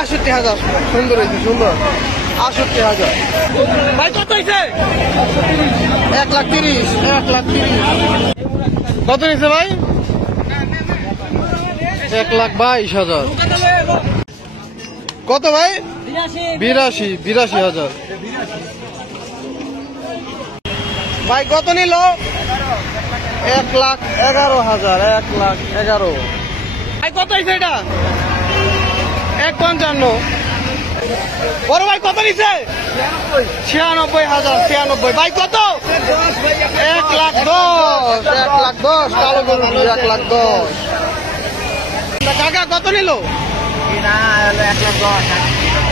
৬৮,০০০। সুন্দর হয়েছে, সুন্দর। ৬৮,০০০। ভাই কত হয়েছে? ১,৩০,০০০। ১,৩০,০০০। কত হয়েছে ভাই? ১,২২,০০০। কত ভাই? ৮২,০০০। ভাই কত নিল? ১,১১,০০০। ১,১১,০০০। ভাই কত হয়েছে এটা? ১,৫৫,০০০। বড় ভাই কত নিচ্ছে? ৯৬,০০০। ৯৬। ভাই কত? ১,১০,০০০। ১,১০,০০০। কালো গরু ১,১০,০০০। কাকা কত নিল?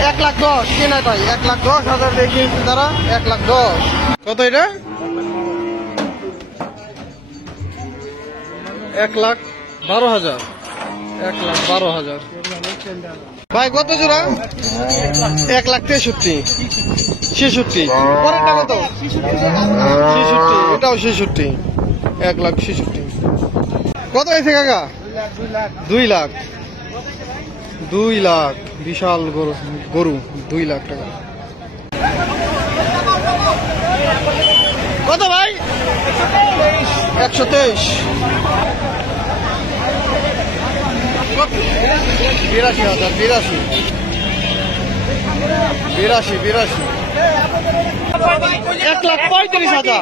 ১,১০,০০০। কেনা ভাই ১,১০,০০০ দেখি তারা। ১,১০,০০০। কত এটা? ১,১২,০০০। ১,১২,০০০। ভাই কত জোড়া? ১,৬৩,০০০। ৬৬। পরেরটা কত? ৬৬। এটাও ৬৬। ১,৬৬,০০০। কত হয়েছে কাকা? ২ লাখ। ২ লাখ। বিশাল গরু ২ লাখ টাকা। কত ভাই? ১২৩। ৮২,০০০। ৮২। ৮২। ১,৩৫,০০০।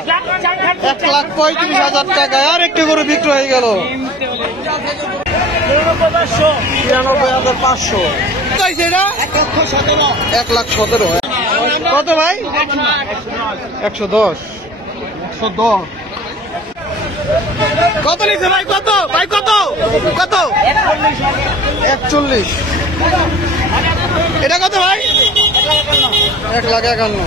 ১,৩৫,০০০ টাকায় আর একটি গরু বিক্রি হয়ে গেল। ৯৩,৫০০। কত ১,১৭,০০০। কত ভাই? ১১০। ১১০। কত নিচ্ছে ভাই? কত ভাই? কত? কত? ৪১। এটা কত ভাই? ১,৫১,০০০।